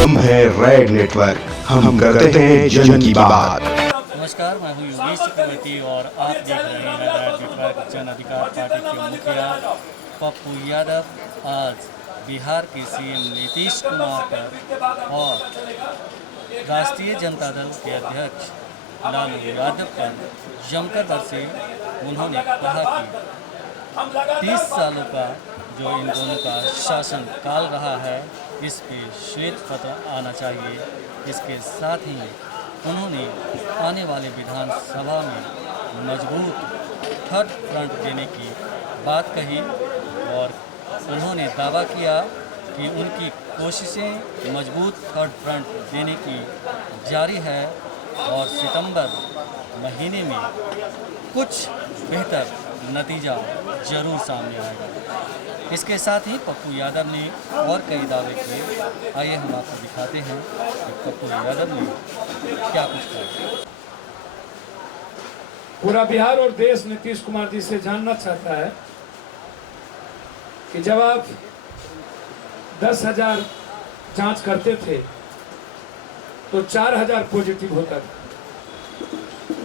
हम हैं red network, हम करते हैं जन की बात। नमस्कार, मैं हूं योगेश चक्रवर्ती और आप देख रहे हैं रेड नेटवर्क जन अधिकार पार्टी के मुखिया पप्पू यादव आज बिहार के सीएम नीतीश कुमार पर और राष्ट्रीय जनता दल के अध्यक्ष लालू यादव पर जमकर बरसे। उन्होंने कहा कि 30 सालों का जो इन दोनों का शासन काल रहा है, इस पे श्वेत पत्र आना चाहिए। इसके साथ ही उन्होंने आने वाले विधानसभा में मजबूत थर्ड फ्रंट देने की बात कही और उन्होंने दावा किया कि उनकी कोशिशें मजबूत थर्ड फ्रंट देने की जारी है और सितंबर महीने में कुछ बेहतर नतीजा जरूर सामने आएगा। इसके साथ ही पप्पू यादव ने और कई दावे किए। आइए हम आपको दिखाते हैं कि पप्पू यादव ने क्या कुछ कहा। पूरा बिहार और देश नीतीश कुमार जी से जानना चाहता है कि जब आप 10,000 जांच करते थे तो 4,000 पॉजिटिव होता था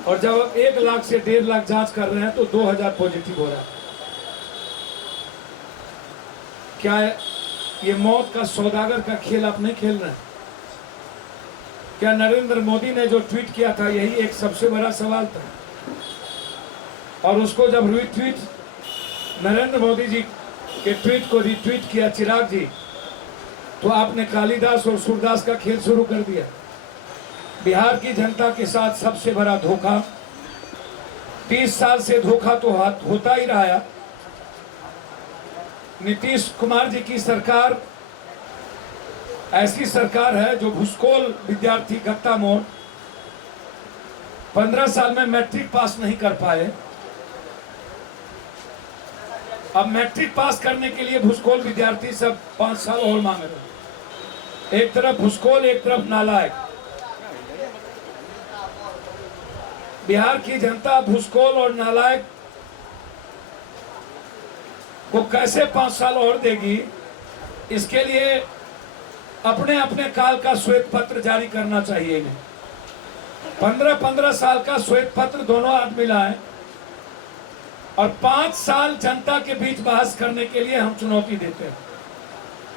और जब आप 1 लाख से 1.5 लाख जांच कर रहे हैं तो 2,000 पॉजिटिव हो रहा है। क्या ये मौत का सौदागर का खेल आप नहीं खेल रहे हैं? क्या नरेंद्र मोदी ने जो ट्वीट किया था यही एक सबसे बड़ा सवाल था और उसको जब रीट्वीट नरेंद्र मोदी जी के ट्वीट को रिट्वीट किया चिराग जी, तो आपने कालिदास और सूरदास का खेल शुरू कर दिया। बिहार की जनता के साथ सबसे बड़ा धोखा, 30 साल से धोखा तो होता ही रहा है। नीतीश कुमार जी की सरकार ऐसी सरकार है जो भूसकोल विद्यार्थी गत्ता मोड़ 15 साल में मैट्रिक पास नहीं कर पाए। अब मैट्रिक पास करने के लिए भूसकोल विद्यार्थी सब 5 साल और मांग रहे। एक तरफ भूसकोल, एक तरफ नालायक। बिहार की जनता भूसकोल और नालायक को कैसे 5 साल और देगी, इसके लिए अपने अपने काल का श्वेत पत्र जारी करना चाहिए। 15-15 साल का श्वेत पत्र दोनों आदमी लाए और 5 साल जनता के बीच बहस करने के लिए हम चुनौती देते हैं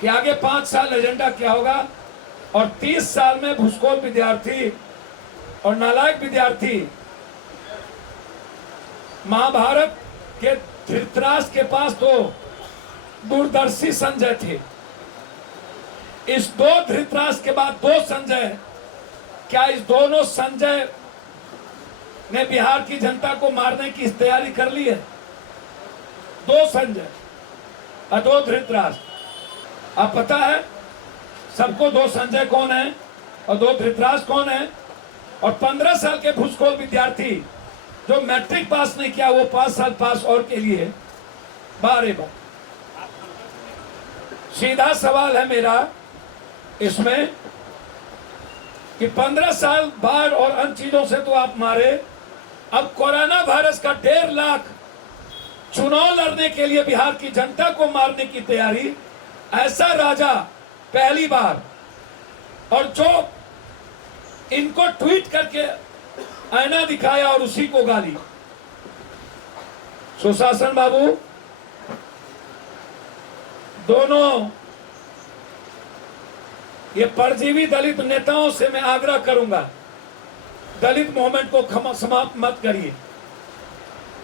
कि आगे 5 साल एजेंडा क्या होगा। और 30 साल में भूसकोल विद्यार्थी और नालायक विद्यार्थी महाभारत के धृतराष्ट्र के पास 2 दूरदर्शी संजय थे। इस 2 धृतराष्ट्र के बाद 2 संजय, क्या इस दोनों संजय ने बिहार की जनता को मारने की तैयारी कर ली है? 2 संजय और 2 धृतराष्ट्र। आप पता है सबको 2 संजय कौन है और 2 धृतराष्ट्र कौन है? और 15 साल के भूसकोल विद्यार्थी जो मैट्रिक पास नहीं किया, वो 5 साल पास और के लिए बारे बार। सीधा सवाल है मेरा इसमें कि 15 साल बाढ़ और अन्य चीजों से तो आप मारे, अब कोरोना वायरस का 1.5 लाख चुनाव लड़ने के लिए बिहार की जनता को मारने की तैयारी। ऐसा राजा पहली बार। और जो इनको ट्वीट करके आईना दिखाया और उसी को गाली। सुशासन बाबू, दोनों ये परजीवी दलित नेताओं से मैं आग्रह करूंगा, दलित मूवमेंट को समाप्त मत करिए।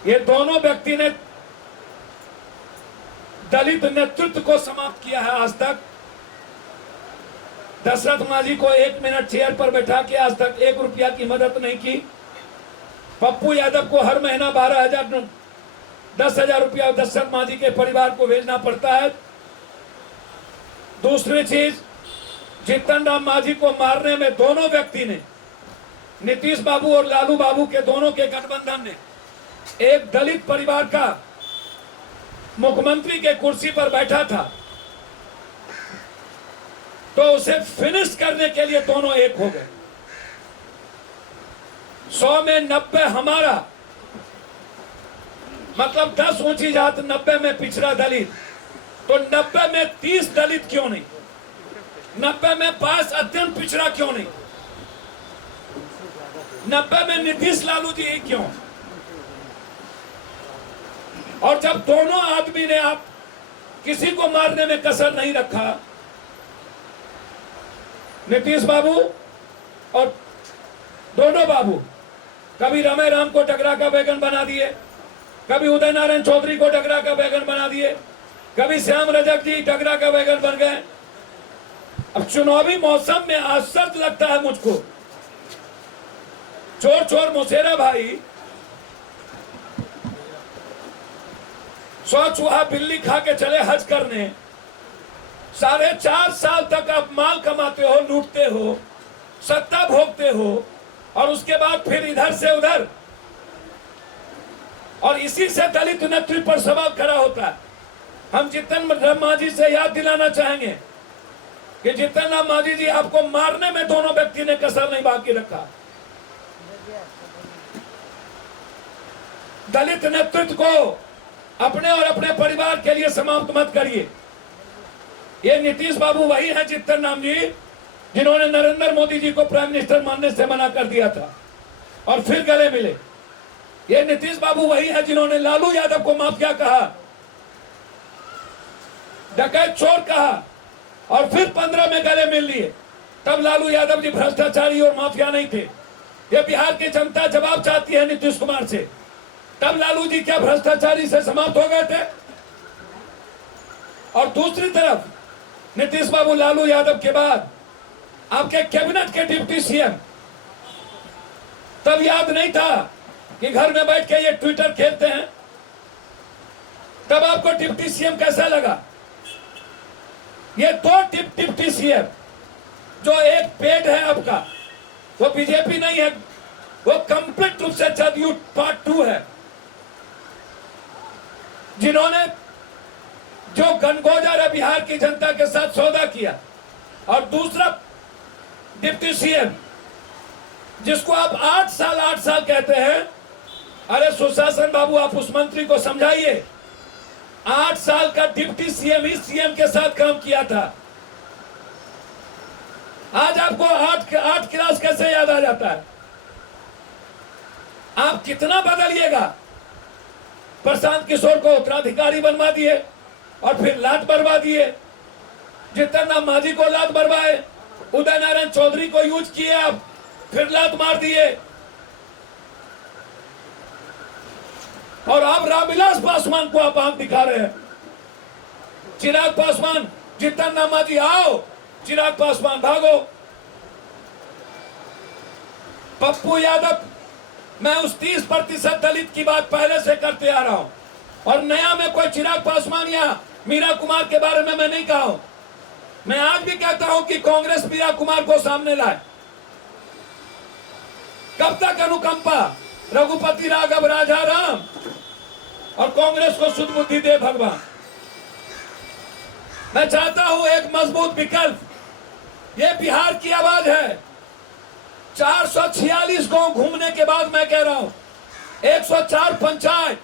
ये दोनों व्यक्ति ने दलित नेतृत्व को समाप्त किया है। आज तक दशरथ मांझी को 1 मिनट चेयर पर बैठा के आज तक 1 रुपया की मदद नहीं की। पप्पू यादव को हर महीना 10,000 रुपया दशरथ मांझी के परिवार को भेजना पड़ता है। दूसरी चीज, जीतन राम मांझी को मारने में दोनों व्यक्ति ने, नीतीश बाबू और लालू बाबू के दोनों के गठबंधन ने, एक दलित परिवार का मुख्यमंत्री के कुर्सी पर बैठा था तो उसे फिनिश करने के लिए दोनों एक हो गए। 100 में 90 हमारा, मतलब 10 ऊंची जात 90 में पिछड़ा दलित, तो 90 में 30 दलित क्यों नहीं? 90 में पास अत्यंत पिछड़ा क्यों नहीं? 90 में नीतीश लालू जी ही क्यों? और जब दोनों आदमी ने आप किसी को मारने में कसर नहीं रखा, नीतीश बाबू और दोनों बाबू कभी रमे राम को टकरा का बैगन बना दिए, कभी उदय नारायण चौधरी को टकरा का बैगन बना दिए, कभी श्याम रजक जी टकरा का बैगन बन गए। अब चुनावी मौसम में आश्चर्य लगता है मुझको, चोर चोर मुसेरा भाई 100 चूहा बिल्ली खा के चले हज करने, 4.5 साल तक आप माल कमाते हो, लूटते हो, सत्ता भोगते हो, और उसके बाद फिर इधर से उधर, और इसी से दलित नेतृत्व पर सवाल खड़ा होता है। हम जितन राम मांझी से याद दिलाना चाहेंगे कि जितन राम मांझी जी आपको मारने में दोनों व्यक्ति ने कसर नहीं बाकी रखा। दलित नेतृत्व को अपने और अपने परिवार के लिए समाप्त मत करिए। ये नीतीश बाबू वही हैं जितन राम जी जिन्होंने नरेंद्र मोदी जी को प्राइम मिनिस्टर मानने से मना कर दिया था और फिर गले मिले। ये नीतीश बाबू वही हैं जिन्होंने लालू यादव को माफिया कहा, डकैत चोर कहा, और फिर 15 में गले मिल लिए। तब लालू यादव जी भ्रष्टाचारी और माफिया नहीं थे। ये बिहार की जनता जवाब चाहती है नीतीश कुमार से। तब लालू जी क्या भ्रष्टाचारी से समाप्त हो गए थे? और दूसरी तरफ नीतीश बाबू लालू यादव के बाद आपके कैबिनेट के डिप्टी सीएम, तब याद नहीं था कि घर में बैठ के ये ट्विटर खेलते हैं। तब आपको डिप्टी सीएम कैसा लगा? ये 2 डिप्टी सीएम, जो एक पेड है आपका, वो बीजेपी नहीं है, वो कंप्लीट रूप से जदयू पार्ट 2 है, जिन्होंने जो गनगोजर है बिहार की जनता के साथ सौदा किया। और दूसरा डिप्टी सीएम जिसको आप 8 साल कहते हैं, अरे सुशासन बाबू आप उस मंत्री को समझाइए, 8 साल का डिप्टी सीएम ही सीएम के साथ काम किया था। आज आपको 8 क्लास कैसे याद आ जाता है? आप कितना बदलिएगा? प्रशांत किशोर को उत्तराधिकारी बनवा दिए और फिर लात बरवा दिए, जितन राम मांझी को लात बरवाए, उदय नारायण चौधरी को यूज किए, आप फिर लात मार दिए, और आप रामविलास पासवान को आप आंख दिखा रहे हैं। चिराग पासवान, जितन राम मांझी आओ, चिराग पासवान भागो। पप्पू यादव, मैं उस 30% दलित की बात पहले से करते आ रहा हूं, और नया में कोई चिराग पासवान या मीरा कुमार के बारे में मैं नहीं कहा हूं। मैं आज भी कहता हूं कि कांग्रेस मीरा कुमार को सामने लाए। कब तक अनुकंपा? रघुपति राघव राजा राम, और कांग्रेस को शुद्ध बुद्धि दे भगवान। मैं चाहता हूं एक मजबूत विकल्प। ये बिहार की आवाज है। 446 गांव घूमने के बाद मैं कह रहा हूं, 104 पंचायत,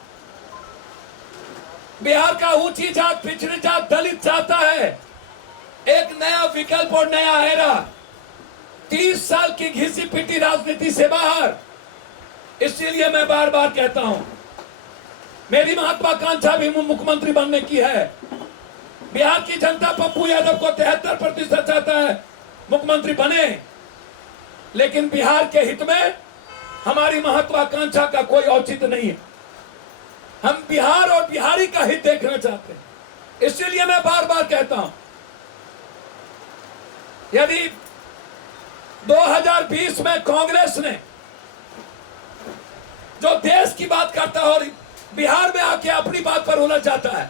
बिहार का ऊंची जात, पिछड़ी जात, दलित चाहता है एक नया विकल्प और नया एरा। 30 साल की घिसी पिटी राजनीति से बाहर। इसीलिए मैं बार बार कहता हूं, मेरी महत्वाकांक्षा भी मुख्यमंत्री बनने की है। बिहार की जनता पप्पू यादव को 73% चाहता है मुख्यमंत्री बने, लेकिन बिहार के हित में हमारी महत्वाकांक्षा का कोई औचित्य नहीं है। हम बिहार और बिहारी का हित देखना चाहते हैं। इसलिए मैं बार बार कहता हूं, यदि 2020 में कांग्रेस ने जो देश की बात करता है और बिहार में आके अपनी बात पर उलझ जाता है,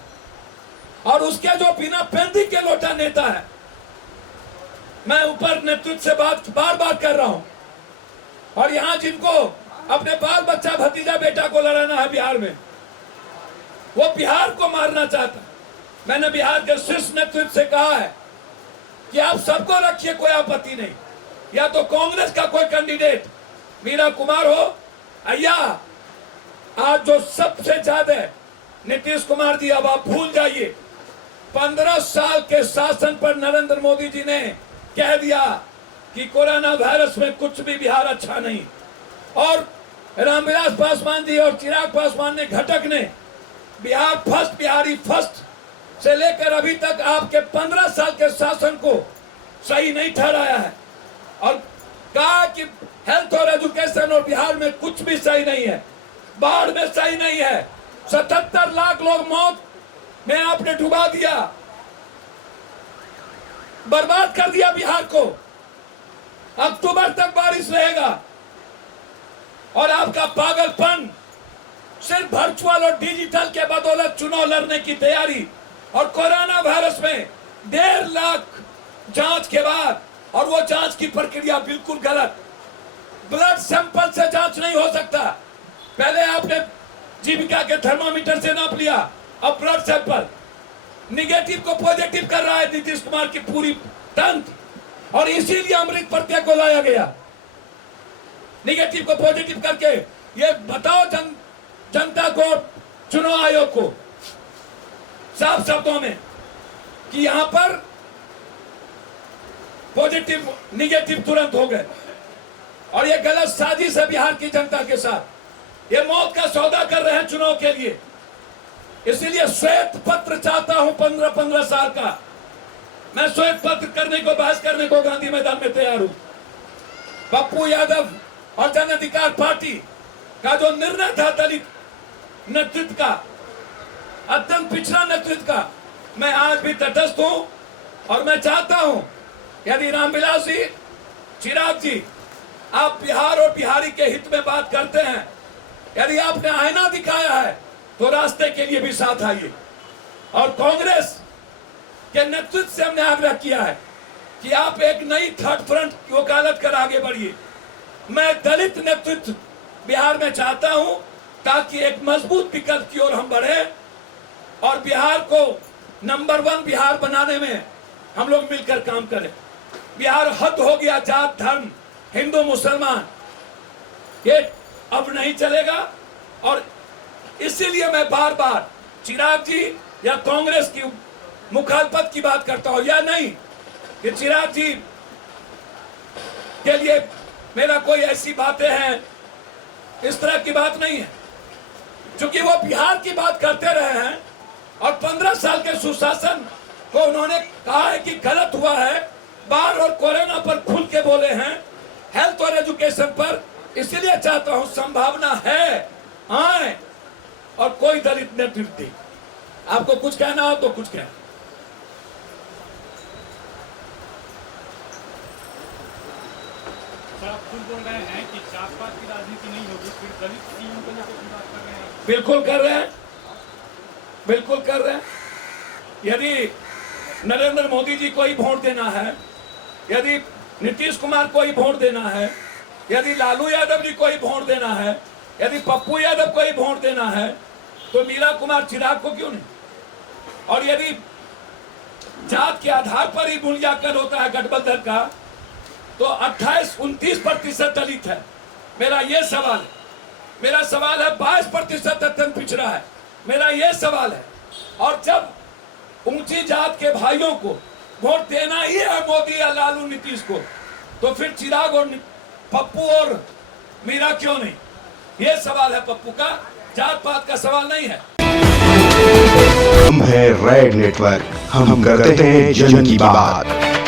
और उसके जो बिना पेंदी के लोटा नेता है, मैं ऊपर नेतृत्व से बात बार बार कर रहा हूं, और यहां जिनको अपने बाल बच्चा भतीजा बेटा को लड़ाना है बिहार में, वो बिहार को मारना चाहता। मैंने बिहार के शीर्ष नेतृत्व से कहा है कि आप सबको रखिए, कोई आपत्ति नहीं, या तो कांग्रेस का कोई कैंडिडेट मीरा कुमार हो, या आज जो सबसे ज्यादा नीतीश कुमार जी। अब आप भूल जाइए, 15 साल के शासन पर नरेंद्र मोदी जी ने कह दिया कि कोरोना वायरस में कुछ भी बिहार अच्छा नहीं, और रामविलास पासवान जी और चिराग पासवान ने, घटक ने बिहार फर्स्ट, बिहारी फर्स्ट से लेकर अभी तक आपके 15 साल के शासन को सही नहीं ठहराया है, और कहा कि हेल्थ और एजुकेशन और बिहार में कुछ भी सही नहीं है, बाढ़ में सही नहीं है, 77 लाख लोग मौत में आपने डुबा दिया, बर्बाद कर दिया बिहार को। अक्टूबर तक बारिश रहेगा और आपका पागलपन सिर्फ वर्चुअल और डिजिटल के बदौलत चुनाव लड़ने की तैयारी, और कोरोना वायरस में 1.5 लाख जांच के बाद, और वो जांच की प्रक्रिया बिल्कुल गलत, ब्लड सैंपल से जांच नहीं हो सकता। पहले आपने जीविका के थर्मामीटर से नाप लिया, अब ब्लड सैंपल निगेटिव को पॉजिटिव कर रहा है नीतीश कुमार की पूरी तंत्र, और इसीलिए अमृत प्रत्यय को लाया गया निगेटिव को पॉजिटिव करके। ये बताओ जनता को, चुनाव आयोग को साफ शब्दों में कि यहां पर पॉजिटिव निगेटिव तुरंत हो गए, और ये गलत साजिश है बिहार की जनता के साथ। ये मौत का सौदा कर रहे हैं चुनाव के लिए। इसीलिए श्वेत पत्र चाहता हूं 15-15 साल का। मैं श्वेत पत्र करने को, बहस करने को गांधी मैदान में तैयार हूं। पप्पू यादव और जन अधिकार पार्टी का जो निर्णय था दलित नेतृत्व का, अत्यंत पिछड़ा नेतृत्व का, मैं आज भी तटस्थ हूं, और मैं चाहता हूं यदि रामविलास जी, चिराग जी, आप बिहार और बिहारी के हित में बात करते हैं, यदि आपने आईना दिखाया है तो रास्ते के लिए भी साथ आइए। और कांग्रेस के नेतृत्व से हमने आग्रह किया है कि आप एक नई थर्ड फ्रंट की वकालत कर आगे बढ़िए। मैं दलित नेतृत्व बिहार में चाहता हूं, ताकि एक मजबूत विकल्प की ओर हम बढ़े और बिहार को नंबर 1 बिहार बनाने में हम लोग मिलकर काम करें। बिहार हद हो गया जात धर्म, हिंदू मुसलमान, ये अब नहीं चलेगा। और इसीलिए मैं बार बार चिराग जी या कांग्रेस की मुखालफत की बात करता हूं, या नहीं कि चिराग जी के लिए मेरा कोई ऐसी बातें हैं, इस तरह की बात नहीं है, क्योंकि वो बिहार की बात करते रहे हैं और 15 साल के सुशासन को उन्होंने कहा है कि गलत हुआ है, बाढ़ और कोरोना पर खुल के बोले हैं, हेल्थ और एजुकेशन पर। इसीलिए चाहता हूं संभावना है, आए और कोई दलित नेतृत्व दे। आपको कुछ कहना हो तो कुछ कहना। आप खुद बोल रहे हैं कि जात-पात की राजनीति नहीं होगी, फिर दलित सीएम को लेकर बात कर रहे हैं। बिल्कुल कर रहे हैं, बिल्कुल कर रहे हैं। यदि नरेंद्र मोदी जी को ही वोट देना है, यदि नीतीश कुमार को ही वोट देना है, यदि लालू यादव जी को ही वोट देना है, यदि पप्पू यादव को ही वोट देना है, तो मीरा कुमार चिराग को क्यों नहीं? और यदि जात के आधार पर ही मूल्यांकन होता है गठबंधन का, तो 28-29% दलित है। मेरा ये सवाल है, मेरा सवाल है 22% अत्यंत पिछड़ा है, मेरा ये सवाल है। और जब ऊंची जात के भाइयों को वोट देना ही है मोदी या लालू नीतीश को, तो फिर चिराग और पप्पू और मीरा क्यों नहीं? ये सवाल है पप्पू का, जात पात का सवाल नहीं है। हम है रेड नेटवर्क, हम करते हैं जन की बात।